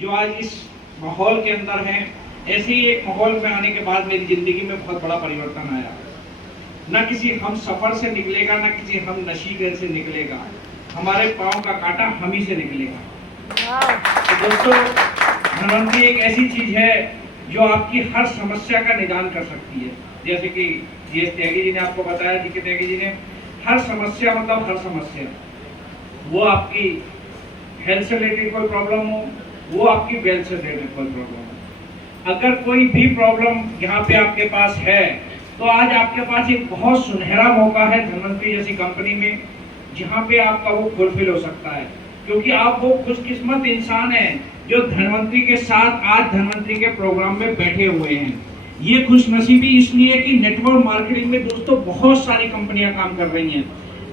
जो आज इस माहौल के अंदर हैं, ऐसे ही एक माहौल में आने के बाद मेरी जिंदगी में बहुत बड़ा परिवर्तन आया। न किसी हम सफर से निकलेगा, न किसी हम नशीले से निकलेगा, हमारे पाँव का कांटा हम ही से निकलेगा। तो दोस्तों, धनवंतरी एक ऐसी चीज है जो आपकी हर समस्या का निदान कर सकती है। जैसे कि जीएस त्यागी जी ने आपको बताया, जी के त्यागी जी ने, हर समस्या मतलब हर समस्या, वो आपकी हेल्थ से रिलेटेड कोई प्रॉब्लम हो, वो आपकी वेल्थ से रिलेटेड कोई प्रॉब्लम हो, अगर कोई भी प्रॉब्लम यहाँ पे आपके पास है, तो आज आपके पास एक बहुत सुनहरा मौका है धनवंतरी जैसी कंपनी में, जहाँ पे आपका वो फुलफिल हो सकता है। क्योंकि आप वो खुशकिस्मत इंसान हैं जो धनवंतरी के साथ आज धनवंतरी के प्रोग्राम में बैठे हुए हैं। ये खुशनसीबी इसलिए कि नेटवर्क मार्केटिंग में दोस्तों बहुत सारी कंपनियां काम कर रही हैं।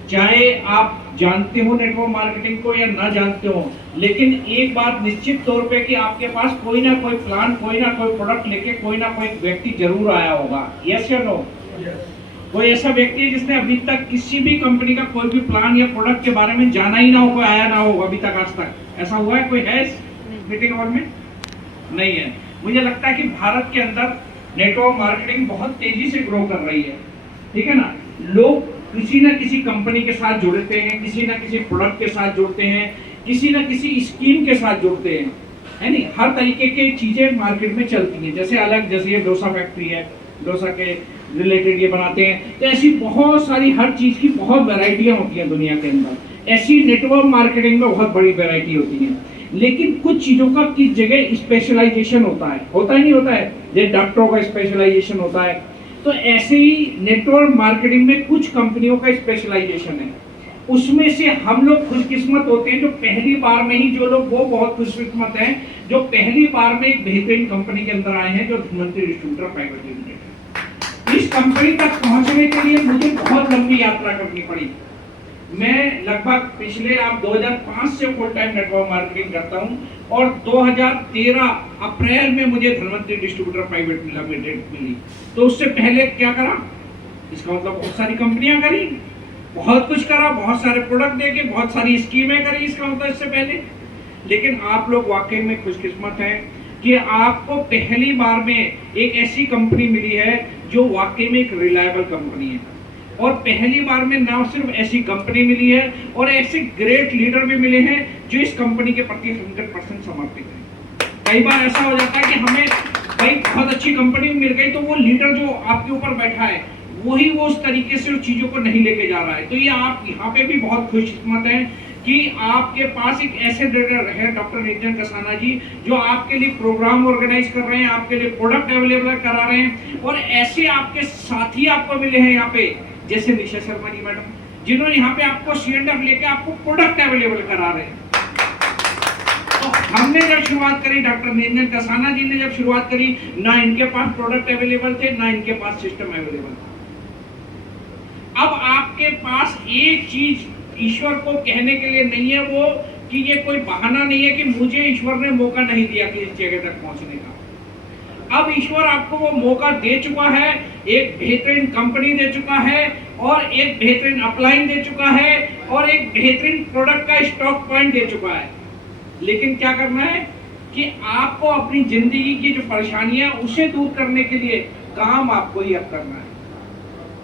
चाहे आप जानते हो नेटवर्क मार्केटिंग को या ना जानते हो, लेकिन एक बात निश्चित तौर पे कि आपके पास कोई ना कोई प्लान, कोई ना कोई प्रोडक्ट लेके कोई ना कोई व्यक्ति जरूर आया होगा। यस या नो? कोई ऐसा व्यक्ति है जिसने अभी तक किसी भी कंपनी का कोई भी प्लान या प्रोडक्ट के बारे में जाना ही ना हो, कोई आया ना हो अभी तक, आज तक ऐसा हुआ है? कोई है मीटिंग हॉल में? नहीं है। मुझे लगता है कि भारत के अंदर नेटवर्क मार्केटिंग बहुत तेजी से ग्रो कर रही है, ठीक है ना। लोग किसी न किसी कंपनी के साथ जुड़ते हैं, किसी न किसी प्रोडक्ट के साथ जुड़ते हैं, किसी न किसी स्कीम के साथ जुड़ते हैं, है नहीं। हर तरीके की चीजें मार्केट में चलती हैं। जैसे ये डोसा फैक्ट्री है, डोसा के रिलेटेड ये बनाते हैं, तो ऐसी बहुत सारी हर चीज की बहुत वैरायटियां होती हैं दुनिया के अंदर। ऐसी नेटवर्क मार्केटिंग में बहुत बड़ी वैरायटी होती है, लेकिन कुछ चीजों का किस जगह स्पेशलाइजेशन होता है नहीं होता है। जैसे डॉक्टरों का स्पेशलाइजेशन होता है, तो ऐसे ही नेटवर्क मार्केटिंग में कुछ कंपनियों का स्पेशलाइजेशन है। उसमें से हम लोग खुशकिस्मत होते हैं जो पहली बार में ही, जो लोग वो बहुत खुशकिस्मत हैं जो पहली बार में एक बेहतरीन कंपनी के अंदर आए हैं, जो धनवंतरी डिस्ट्रीब्यूटर प्राइवेट लिमिटेड है। इस कंपनी तक पहुंचने के लिए मुझे बहुत लंबी यात्रा करनी पड़ी। मैं लगभग पिछले 2005 से फुल टाइम नेटवर्क मार्केटिंग करता हूं, और 2013 अप्रैल में मुझे धनवंतरी डिस्ट्रीब्यूटर प्राइवेट लिमिटेड मिली। तो उससे पहले क्या करा? इसका मतलब बहुत सारी कंपनियां करी, बहुत कुछ करा, बहुत सारे प्रोडक्ट देके, बहुत सारी स्कीमें करी, इसका मतलब इससे पहले। लेकिन आप लोग वाकई में खुशकिस्मत हैं कि आपको पहली बार में एक ऐसी कंपनी मिली है जो वाकई में एक रिलायबल कंपनी है। और पहली बार में ना सिर्फ ऐसी कंपनी मिली है, और ऐसे ग्रेट लीडर भी मिले हैं जो इस कंपनी के प्रति 100% समर्पित है। कई बार ऐसा हो जाता है कि हमें भाई बहुत अच्छी कंपनी मिल गई, तो वो लीडर जो आपके ऊपर बैठा है वही वो उस तरीके से उस चीजों को नहीं लेके जा रहा है। तो ये आप यहाँ पे भी बहुत खुशकिस्मत हैं कि आपके पास एक ऐसे लीडर है, डॉक्टर नितिन कसाना जी, जो आपके लिए प्रोग्राम ऑर्गेनाइज कर रहे हैं, आपके लिए प्रोडक्ट अवेलेबल करा रहे हैं। और ऐसे आपके साथी आपको मिले हैं यहाँ पे, जैसे निशा शर्मा जी मैडम, जिन्होंने यहाँ पे आपको C&F लेके आपको प्रोडक्ट अवेलेबल करा रहे हैं। तो हमने जब शुरुआत करी, डॉक्टर नितिन कसाना जी ने जब शुरुआत करी, ना इनके पास प्रोडक्ट अवेलेबल थे, ना इनके पास सिस्टम अवेलेबल था। अब आपके पास एक चीज ईश्वर को कहने के लिए नहीं है, वो कि ये कोई बहाना नहीं है कि मुझे ईश्वर ने मौका नहीं दिया कि इस जगह तक पहुंचने का। अब ईश्वर आपको वो मौका दे चुका है, एक बेहतरीन कंपनी दे चुका है, और एक बेहतरीन अपलाइन दे चुका है, और एक बेहतरीन प्रोडक्ट का स्टॉक पॉइंट दे चुका है। लेकिन क्या करना है कि आपको अपनी जिंदगी की जो परेशानियां उसे दूर करने के लिए काम आपको ही अब करना है।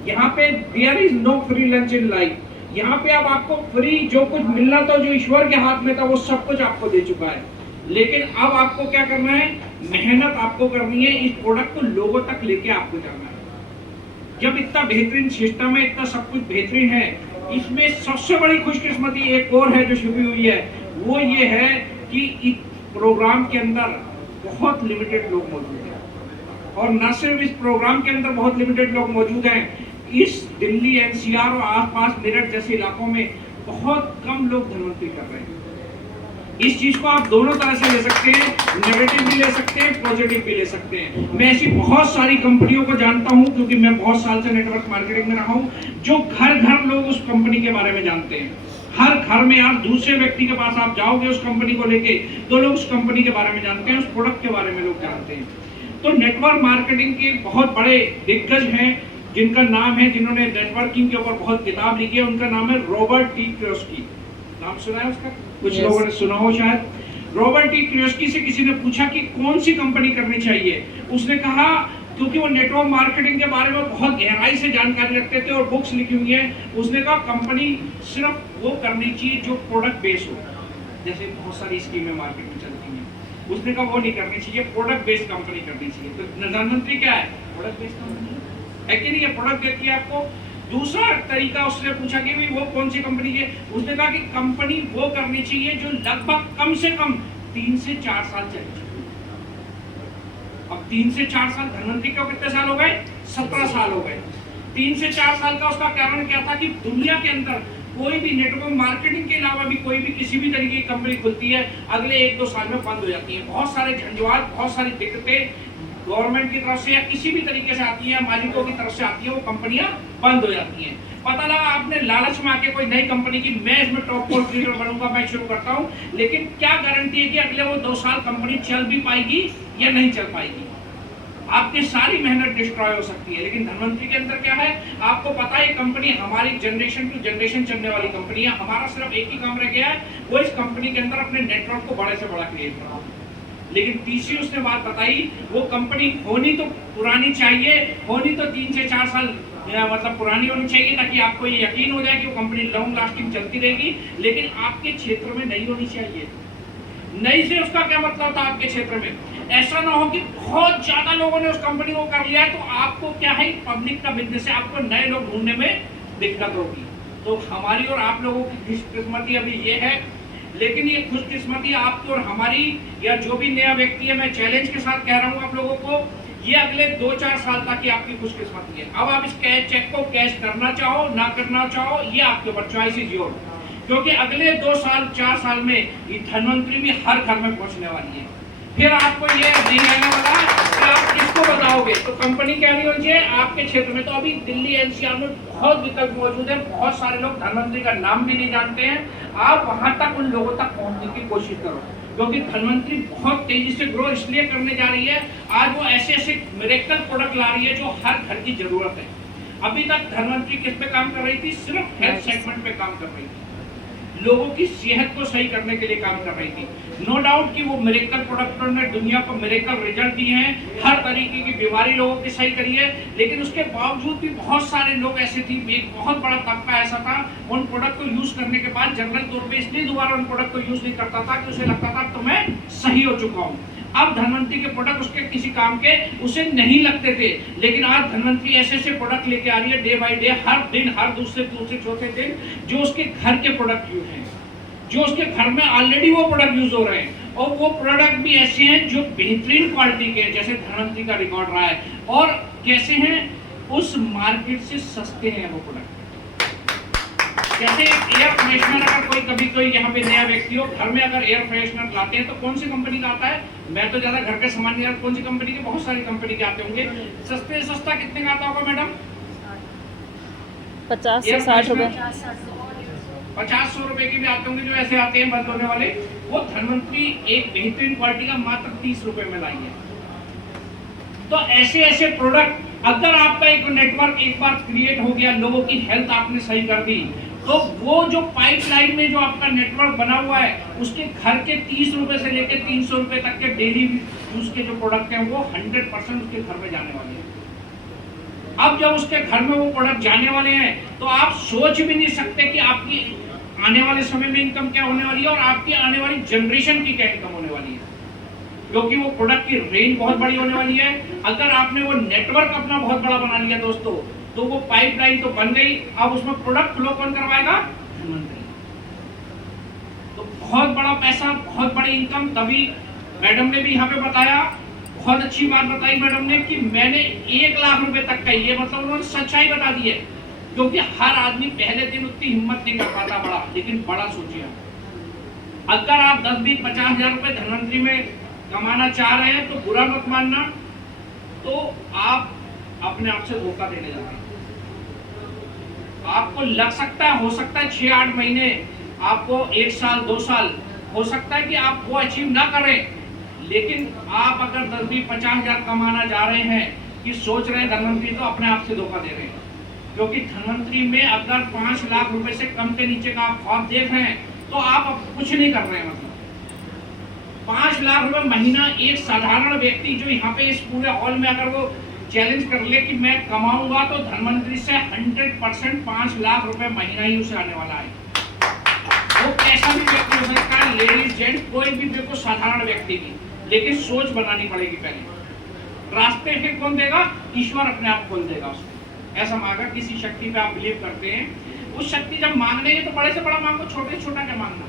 यहाँ पे there is no free lunch in life. यहाँ पे अब आपको फ्री जो कुछ मिलना था, जो ईश्वर के हाथ में था, वो सब कुछ आपको दे चुका है। लेकिन अब आपको क्या करना है? मेहनत आपको करनी है, इस प्रोडक्ट को लोगों तक लेके आपको जाना है। जब इतना बेहतरीन सिस्टम है, इतना सब कुछ बेहतरीन है, इसमें सबसे बड़ी खुशकिस्मती एक और है जो छुपी हुई है, वो ये है कि इस प्रोग्राम के अंदर बहुत लिमिटेड लोग मौजूद हैं। और न सिर्फ इस प्रोग्राम के अंदर बहुत लिमिटेड लोग मौजूद हैं, इस दिल्ली NCR और आसपास मेरठ जैसे इलाकों में बहुत कम लोग धनवंतरी कर रहे हैं। इस चीज को आप दोनों तरह से ले सकते हैं, नेगेटिव भी ले सकते हैं, पॉजिटिव भी ले सकते हैं। मैं ऐसी बहुत सारी कंपनियों को जानता हूं, क्योंकि मैं बहुत साल से नेटवर्क मार्केटिंग में रहा हूं, जो घर घर लोग उस कंपनी के बारे में जानते हैं। हर घर में आप दूसरे व्यक्ति के पास आप जाओगे उस कंपनी को लेके, तो लोग उस कंपनी के बारे में जानते हैं, उस प्रोडक्ट के बारे में लोग जानते हैं। तो नेटवर्क मार्केटिंग के बहुत बड़े दिग्गज हैं जिनका नाम है, जिन्होंने नेटवर्किंग के ऊपर बहुत किताब लिखी है, उनका नाम है रॉबर्ट टी कियोसाकी। नाम सुना है उसका? कुछ लोगों ने सुना हो शायद। रॉबर्ट टी कियोस्की से किसी ने पूछा कि कौन सी कंपनी करनी चाहिए, उसने कहा, क्योंकि वो नेटवर्क मार्केटिंग के बारे में बहुत गहराई से जानकारी रखते थे और बुक्स लिखी हुई है, उसने कहा कंपनी सिर्फ वो करनी चाहिए जो प्रोडक्ट बेस हो। जैसे बहुत सारी स्कीमें मार्केट में चलती हैं, उसने कहा वो नहीं करनी चाहिए, प्रोडक्ट बेस्ड कंपनी करनी चाहिए। तो प्रधानमंत्री क्या है? प्रोडक्ट बेस्ड कंपनी है कि नहीं? ये प्रोडक्ट देती है आपको। दूसरा तरीका उसने पूछा कि भाई वो कौन सी कंपनी है, उसने कहा कि कंपनी वो करनी चाहिए जो लगभग कम से कम 3 से 4 साल चले। अब 3 से 4 साल, धनवंतरी को कितने साल हो गए? 17 साल हो गए। 3 से 4 साल का उसका कारण क्या था कि दुनिया के अंदर कोई भी नेटवर्क मार्केटिंग के अलावा भी कोई भी किसी भी तरीके की कंपनी खुलती है, अगले 1-2 साल में बंद हो जाती है। बहुत सारे झंझावात, बहुत सारी दिक्कतें गवर्नमेंट की तरफ से या किसी भी तरीके से आती है, मालिकों की तरफ से आती है, वो कंपनियां बंद हो जाती हैं। पता लगा आपने लालच में आके कोई नई कंपनी की, मैं इसमें टॉप फोर्थ लीडर बनूंगा, मैं शुरू करता हूं, लेकिन क्या गारंटी है कि अगले वो 2 साल कंपनी चल भी पाएगी या नहीं चल पाएगी? आपकी सारी मेहनत डिस्ट्रॉय हो सकती है। लेकिन धनवंतरी के अंदर क्या है, आपको पता है कंपनी हमारी जनरेशन टू जनरेशन चलने वाली कंपनी है। हमारा सिर्फ एक ही काम रह गया है, वो इस कंपनी के अंदर अपने नेटवर्क को बड़े से बड़ा क्रिएट करना। लेकिन तीसरी उसने बात बताई, वो कंपनी होनी तो पुरानी चाहिए, होनी तो 3 से 4 साल मतलब पुरानी होनी चाहिए, ताकि आपको ये यकीन हो जाए कि वो कंपनी लॉन्ग लास्टिंग चलती रहेगी, लेकिन आपके क्षेत्र में नहीं होनी चाहिए। नई से उसका क्या मतलब था? आपके क्षेत्र में ऐसा ना हो कि बहुत ज्यादा लोगों ने उस कंपनी को कर लिया है, तो आपको क्या है, पब्लिक का बिजनेस है, आपको नए लोग ढूंढने में दिक्कत होगी। तो हमारी और आप लोगों की खुशकिस्मती अभी ये है, लेकिन ये खुशकिस्मती आपकी और हमारी, या जो भी नया व्यक्ति है, मैं चैलेंज के साथ कह रहा हूँ आप लोगों को, ये अगले 2-4 साल तक की आपकी खुशकिस्मती है। अब आप इस चेक को कैश करना चाहो ना करना चाहो, ये आपके ऊपर, चॉइस इज योर। क्योंकि अगले 2-4 साल में ये धनवंतरी भी हर घर में पहुंचने वाली है। फिर आपको ये नहीं रहने वाला कि आप किसको बताओगे। तो कंपनी क्या नहीं होनी चाहिए आपके क्षेत्र में। तो अभी दिल्ली एनसीआर में बहुत विकल्प मौजूद है, बहुत सारे लोग धनवंतरी का नाम भी नहीं जानते हैं। आप वहां तक उन लोगों तक पहुंचने की कोशिश करो, क्योंकि धनवंतरी बहुत तेजी से ग्रो इसलिए करने जा रही है। आज वो ऐसे ऐसे मिरेकल प्रोडक्ट ला रही है जो हर घर की जरूरत है। अभी तक धनवंतरी किस पे काम कर रही थी? सिर्फ हेल्थ सेगमेंट पे काम कर रही थी, लोगों की सेहत को सही करने के लिए काम कर रही थी। नो डाउट कि वो मिरेकल प्रोडक्ट ने दुनिया को मिरेकल रिजल्ट दिए हैं, हर तरीके की बीमारी लोगों की सही करी है, लेकिन उसके बावजूद भी बहुत सारे लोग ऐसे थे, एक बहुत बड़ा तबका ऐसा था, उन प्रोडक्ट को यूज करने के बाद जनरल तौर पे इसलिए दोबारा उन प्रोडक्ट को यूज नहीं करता था कि उसे लगता था तो मैं सही हो चुका हूँ। अब धनवंतरी के प्रोडक्ट उसके किसी काम के उसे नहीं लगते थे, लेकिन आज धनवंतरी ऐसे ऐसे प्रोडक्ट लेके आ रही है डे बाय डे, हर दिन, हर दूसरे चौथे दिन, जो उसके घर के प्रोडक्ट यूज हैं, जो उसके घर में ऑलरेडी वो प्रोडक्ट यूज हो रहे हैं, और वो प्रोडक्ट भी ऐसे हैं जो बेहतरीन क्वालिटी के हैं, जैसे धनवंतरी का रिकॉर्ड रहा है। और कैसे हैं? उस मार्केट से सस्ते हैं वो प्रोडक्ट। जैसे एयर फ्रेशनर, अगर कोई यहाँ पे नया व्यक्ति हो, घर में अगर एयर फ्रेशनर लाते हैं तो कौन सी कंपनी का आता है? मैं तो ज्यादा घर के सामान नहीं, कौन सी कंपनी के, बहुत सारी कंपनी के आते होंगे। सस्ते से सस्ता कितने का आता होगा मैडम? 50 से 60 रुपए, 50-100 रुपए के भी आते होंगे, जो ऐसे आते हैं बंद होने वाले। वो धनवंतरी एक बेहतरीन क्वालिटी का मात्र 30 रुपए में लाई है। तो ऐसे ऐसे प्रोडक्ट, अगर आपका एक नेटवर्क एक बार क्रिएट हो गया, लोगों की हेल्थ आपने सही कर दी, तो वो जो पाइपलाइन में जो आपका नेटवर्क बना हुआ है, उसके घर के 30 रुपए से लेकर 300 रुपए तक के डेली यूज के जो प्रोडक्ट हैं, वो 100% उसके घर में जाने वाले हैं। अब जब उसके घर में वो प्रोडक्ट जाने वाले हैं, तो आप सोच भी नहीं सकते कि आपकी आने वाले समय में इनकम क्या होने वाली है, और आपकी आने वाली जनरेशन की क्या इनकम होने वाली है, क्योंकि वो प्रोडक्ट की रेंज बहुत बड़ी होने वाली है। अगर आपने वो नेटवर्क अपना बहुत बड़ा बना लिया दोस्तों, तो वो पाइपलाइन तो बन गई, अब उसमें प्रोडक्ट फ्लो कौन करवाएगा? धनवंतरी। तो बहुत बड़ा पैसा, बहुत बड़ी इनकम। तभी मैडम ने भी यहाँ पे बताया, बहुत अच्छी बात बताई मैडम ने, कि मैंने 1 लाख रुपए तक का, ये मतलब उन्होंने सच्चाई बता दी है, क्योंकि हर आदमी पहले दिन उतनी हिम्मत नहीं कर पाता बड़ा, लेकिन बड़ा सोचिए। अगर आप 10-20-50 हजार रुपए धनवंतरी में कमाना चाह रहे हैं, तो बुरा मत मानना, तो आप अपने आप से धोखा देने जा रहे हैं। आपको लग सकता है, हो सकता है 6-8 महीने, आपको 1 साल 2 साल हो सकता है कि आप वो अचीव ना करें, लेकिन आप अगर 10-20-50 हजार कमाना जा रहे हैं, कि सोच रहे हैं धनवंतरी, तो अपने आप से धोखा दे रहे हैं। क्योंकि धनवंतरी में अगर 5 लाख रुपए से कम के नीचे का आप ख्वाब देख रहे हैं, तो आप अब कुछ नहीं कर रहे हैं। मतलब 5 लाख रुपए महीना एक साधारण व्यक्ति जो यहाँ पे इस पूरे हॉल में अगर वो चैलेंज कर ले कि मैं कमाऊंगा तो धनवंतरी से 100% 5 लाख रुपए महीना ही उसे आने वाला है। वो कैसा भी व्यक्ति हो सकता है, लेडीज जेंट्स कोई भी बिल्कुल साधारण व्यक्ति भी, लेकिन सोच बनानी पड़ेगी पहले। रास्ते फिर कौन देगा? ईश्वर अपने आप खोल देगा उसको। ऐसा मांगा, किसी शक्ति पे आप बिलीव करते हैं, उस शक्ति जब मांगने है तो बड़े से बड़ा मांगो, छोटे से छोटा क्या मांगना।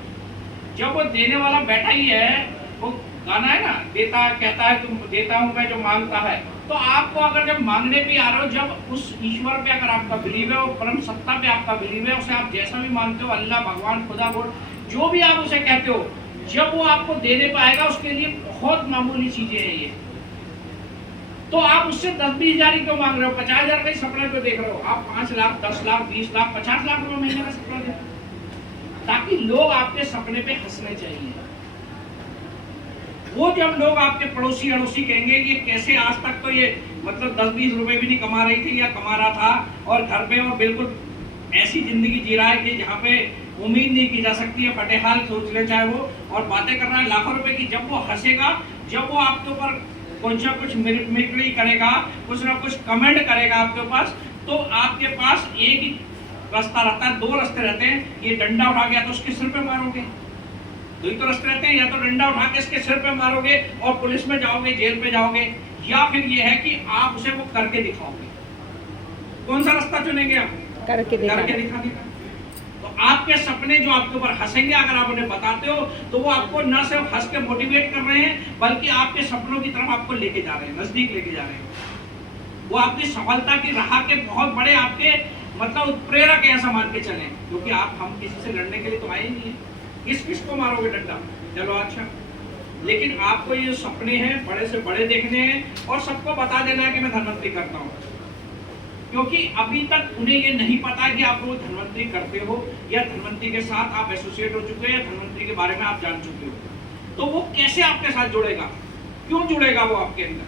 जब वो देने वाला बैठा ही है, वो गाना है ना, देता कहता है तुम देता हूं मैं जो मांगता है, तो आपको अगर जब मांगने भी आ रहे हो, जब उस ईश्वर पे अगर आपका बिलीव है, वो परम सत्ता पे आपका बिलीव है, उसे आप जैसा भी मानते हो, अल्लाह, भगवान, खुदा, गॉड, जो भी आप उसे कहते हो, जब वो आपको देने पाएगा, उसके लिए बहुत मामूली चीजें हैं ये। तो आप उससे 10-20 हजार क्यों मांग रहे हो? 50 हजार का सपना क्यों देख रहे हो? आप 5 लाख, 10 लाख, 20 लाख, 50 लाख रुपए महीने का सपना देखो, ताकि लोग आपके सपने पे हंसने चाहिए। वो जब लोग आपके पड़ोसी अड़ोसी कहेंगे ये कैसे आज तक तो ये मतलब 10-20 रुपए भी नहीं कमा रही थी या कमा रहा था, और घर पे और बिल्कुल ऐसी जिंदगी जी रहा है कि जहाँ पे उम्मीद नहीं की जा सकती है, फटेहाल सोच ले चाहे वो, और बातें कर रहा है लाखों रुपए की। जब वो हंसेगा, जब वो आपके ऊपर कुछ ना कुछ मिमिक्री करेगा, कुछ ना कुछ कमेंट करेगा आपके पास, तो आपके पास एक ही रास्ता रहता है, 2 रास्ते रहते हैं। ये डंडा उठा गया तो उसके सिर पे मारोगे, 2 ही तो रास्ते रहते हैं, या तो डंडा उठा के इसके सिर पे मारोगे और पुलिस में जाओगे, जेल पे जाओगे, या फिर ये है कि आप उसे वो करके दिखाओगे। कौन सा रास्ता चुनेंगे आप? करके दिखाने का। तो आपके सपने जो आपके ऊपर हंसेंगे, अगर आप उन्हें बताते हो, तो वो आपको न सिर्फ हंस के मोटिवेट कर रहे हैं, बल्कि आपके सपनों की तरफ आपको लेके जा रहे हैं, नजदीक लेके जा रहे हैं। वो आपकी सफलता की राह के बहुत बड़े आपके मतलब उत्प्रेरक है, ऐसा मान के चले, क्योंकि आप हम किसी से लड़ने के लिए तो आए नहीं है। किस को मारोगे डंडा? चलो अच्छा, लेकिन आपको ये सपने हैं बड़े से बड़े देखने हैं, और सबको बता देना है कि मैं धनवंतरी करता हूँ, क्योंकि अभी तक उन्हें ये नहीं पता कि आप वो धनवंतरी करते हो, या धनवंतरी के साथ आप एसोसिएट हो चुके हो, या धनवंतरी के बारे में आप जान चुके हो। तो वो कैसे आपके साथ जुड़ेगा? क्यों जुड़ेगा वो आपके अंदर?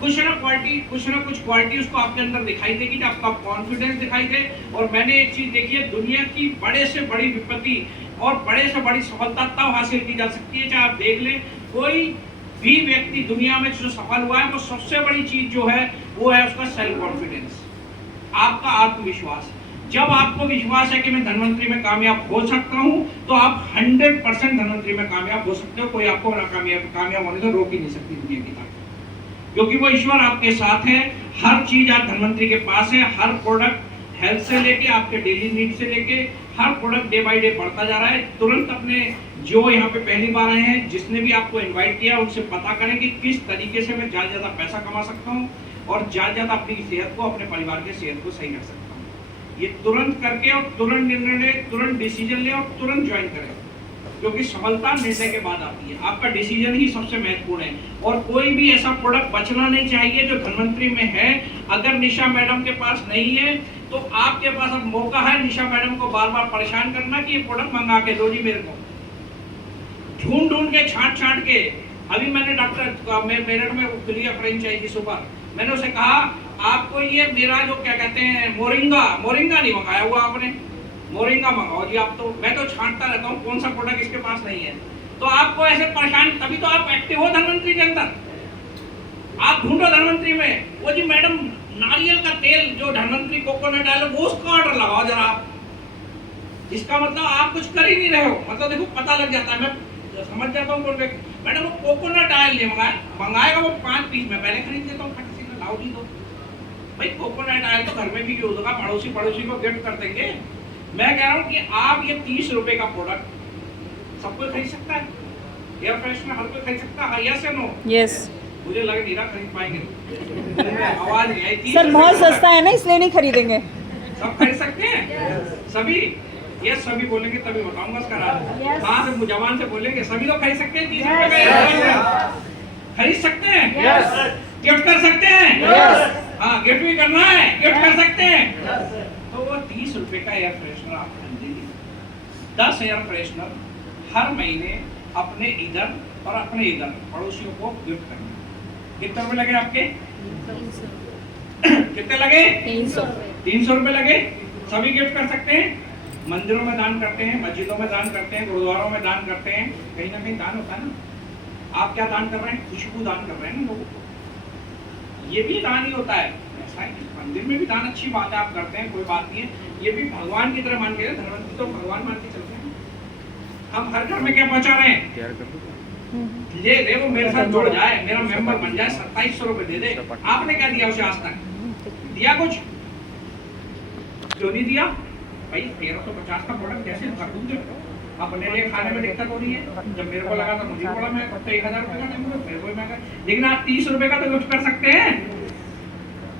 कुछ ना कुछ क्वालिटी उसको आपके अंदर दिखाई देगी, कि आपका कॉन्फिडेंस दिखाई दे। और मैंने एक चीज देखी है, दुनिया की बड़े से बड़ी विपत्ति और बड़े से बड़ी सफलता तब हासिल की जा सकती है, चाहे आप देख लें कोई भी व्यक्ति दुनिया में जो सफल हुआ है, वो सबसे बड़ी चीज जो है वो है उसका सेल्फ कॉन्फिडेंस, आपका आत्मविश्वास। जब आपको विश्वास है कि मैं धनवंतरी में कामयाब हो सकता हूं, तो आप 100% धनवंतरी में कामयाब हो सकते हो। कोई आपको कामयाब होने से रोक ही नहीं सकती दुनिया की ताकत, क्योंकि वो ईश्वर आपके साथ है। हर चीज आज धनवंतरी के पास है, हर प्रोडक्ट, हेल्थ से लेके आपके डेली नीड से लेके हर प्रोडक्ट डे बाय डे बढ़ता जा रहा है। तुरंत अपने जो यहाँ पे पहली बार आए हैं, जिसने भी आपको इनवाइट किया, उनसे पता करें कि किस तरीके से मैं ज्यादा पैसा कमा सकता हूँ, और ज्यादा अपनी सेहत को, अपने परिवार की सेहत को सही रख सकता हूँ। ये तुरंत करके और तुरंत निर्णय ले, तुरंत डिसीजन ले और तुरंत ज्वाइन करें, क्योंकि सफलता निर्णय के बाद आती है। आपका डिसीजन ही सबसे महत्वपूर्ण है, और कोई भी ऐसा प्रोडक्ट बचना नहीं चाहिए जो धनवंतरी में है। अगर निशा मैडम के पास नहीं है, तो आपके पास अब मौका है निशा मैडम को बार बार परेशान करना कि ये प्रोडक्ट मंगा के दो जी मेरे को, ढूंढ के छांट के। अभी मैंने डॉक्टर मेरठ में खुली फ्रेंचाइजी सुपर, मैंने उसे कहा आपको ये मेरा जो क्या कहते हैं मोरिंगा नहीं मंगाया हुआ आपने, मोरिंगा मंगाओ जी आप। तो मैं तो छांटता रहता हूँ कौन सा प्रोडक्ट इसके पास नहीं है। तो आपको ऐसे परेशान, तभी तो आप एक्टिव हो धनवंतरी के अंदर। आप ढूंढो धनवंतरी में, वो जी मैडम नारियल का तेल जो धनवंतरी कोकोनट ऑयल, वो उसका ऑर्डर लगाओ जरा आप। इसका मतलब आप कुछ कर ही नहीं रहे हो, मतलब देखो पता लग जाता है, मैं समझ जाता हूँ। मैडम वो कोकोनट ऑयल नहीं मंगाएगा, वो 5 पीस में पहले खरीद लेता हूँ, लाओ जी दो भाई। कोकोनट ऑयल तो घर में भी यूज होगा, पड़ोसी को गिफ्ट कर देंगे। मैं कह रहा हूँ कि आप ये 30 रुपए का प्रोडक्ट सब कोई खरीद सकता है, एयर फ्रेशनर हर कोई खरीद सकता है, यस या नो? यस। मुझे लगा नीरा खरीद पाएंगे, आवाज नहीं आई। सर बहुत सस्ता है ना, इसलिए नहीं खरीदेंगे। सब खरीद सकते हैं, सभी? यस सभी बोलेंगे तभी बताऊंगा इसका राज। हाँ से जवान से बोलेंगे, सभी लोग खरीद सकते हैं 30 रुपए का, खरीद सकते हैं, गिफ्ट कर सकते हैं। हाँ गिफ्ट भी करना है, गिफ्ट कर सकते हैं। तो वो 30 रुपए का एयर फ्रेशनर आप खरीदेंगे, 10 एयर फ्रेशनर हर महीने अपने इधर और अपने इधर पड़ोसियों को गिफ्ट करना। कितने रुपए लगे आपके? कितने लगे? 300 रुपए लगे। सभी गिफ्ट कर सकते हैं, मंदिरों में दान करते हैं, मस्जिदों में दान करते हैं, गुरुद्वारों में दान करते हैं, कहीं ना कहीं दान होता है ना। आप क्या दान कर रहे हैं? खुशबू दान कर रहे हैं ना लोगों को। ये भी दान ही होता है। ऐसा है कि मंदिर में भी दान अच्छी बात है, आप करते हैं, कोई बात नहीं है। ये भी भगवान की तरह मान के, धर्म तो भगवान मान के चलते हैं। हम हर घर में क्या पहुंचा रहे हैं? ले दे, वो मेरे साथ जुड़ जाए, मेरा मेंबर बन जाए, 2700 रुपए दे दे। आपने क्या दिया उसे आज तक? दिया कुछ? क्यों नहीं दिया भाई? 1350 का प्रोडक्ट कैसे कर दूंगे? अपने लिए खाने में दिक्कत हो रही है। जब मेरे को लगा था मुझे बड़ा महंगा, 1000 रुपए का नहीं, मेरे को महंगा। लेकिन आप 30 रुपए का तो गिफ्ट कर सकते हैं,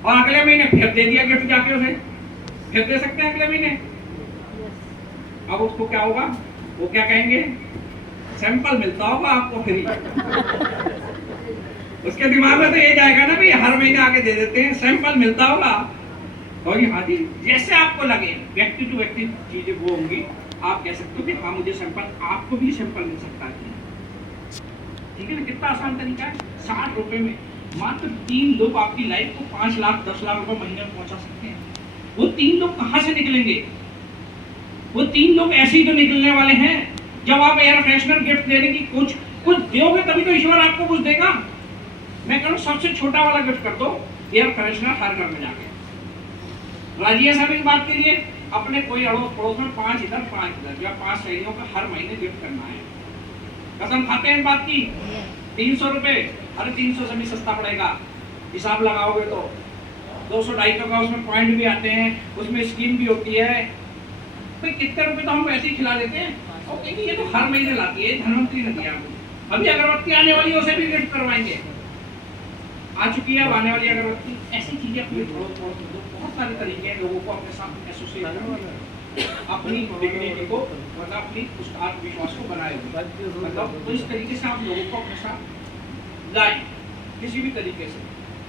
और अगले महीने फिर दे दिया गिफ्ट जाके उसे, फिर दे सकते हैं अगले महीने। अब उसको क्या होगा? वो क्या कहेंगे? सैंपल मिलता होगा आपको फ्री। उसके दिमाग में तो ये जाएगा ना, भाई हर महीने आके दे देते हैं, सैंपल मिलता होगा। और हाँ जी, जैसे आपको लगे, व्यक्ति टू व्यक्ति चीजें वो होंगी। आप कह सकते हो कि हाँ मुझे सैंपल, आपको भी सैंपल मिल सकता है। ठीक है ना? कितना आसान तरीका है। 60 रुपए में मात्र 3 लोग आपकी लाइफ को 5 लाख 10 लाख रुपए महीने में पहुंचा सकते हैं। वो 3 लोग कहां से निकलेंगे? वो 3 लोग ऐसे ही तो निकलने वाले हैं। जब आप एयर फ्रेशनर गिफ्ट देने की कुछ दोगे, तभी तो ईश्वर आपको कुछ देगा। मैं कह रहा हूं सबसे छोटा वाला गिफ्ट कर दो, एयर फ्रेशनर हर घर में जाके। राजी है सब इस बात के लिए? अपने कोई अड़ोस पड़ोस में 5 इधर 5 इधर, या 5 सहेलियों का हर महीने गिफ्ट करना है। कसम खाते हैं इस बात की? 300 रुपए, अरे 300 से भी सस्ता पड़ेगा, हिसाब लगाओगे तो 200-250 का उसमें पॉइंट भी आते हैं, उसमें स्कीम भी होती है। भाई कितने रुपए तो हम वैसे ही खिला देते हैं, और कहेंगे ये तो हर महीने लाती है, धनवंतरी ने दिया आपको। अभी अगरबत्ती आने वाली है, उसे भी गिफ्ट करवाएंगे। आ चुकी है अब आने वाली अगरबत्ती। ऐसी चीजें अपनी बहुत सारे तरीके हैं लोगों को अपने साथ एसोसिएट करने, अपनी डिग्निटी को, मतलब अपनी उस आत्मविश्वास को बनाए हुए, मतलब तो इस तरीके से आप लोगों को अपने साथ लाएं, किसी भी तरीके से।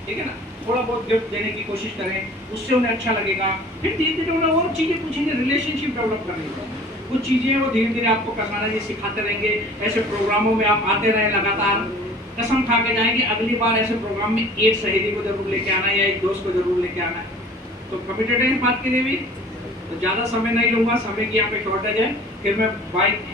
ठीक है ना? थोड़ा बहुत गिफ्ट देने की कोशिश करें, उससे उन्हें अच्छा लगेगा। फिर धीरे धीरे उन्हें और चीजें पूछेंगे, रिलेशनशिप डेवलप करने कुछ चीजें वो धीरे धीरे आपको करना जी सिखाते रहेंगे। ऐसे प्रोग्रामों में आप आते रहे लगातार, कसम खा के जाएंगे अगली बार ऐसे प्रोग्राम में एक सहेली को जरूर लेके आना है, या एक दोस्त को जरूर लेके आना है। तो कमिटेड है इस बात के लिए भी। तो ज्यादा समय नहीं लूंगा, समय की यहाँ पे शॉर्टेज है। फिर मैं बाइक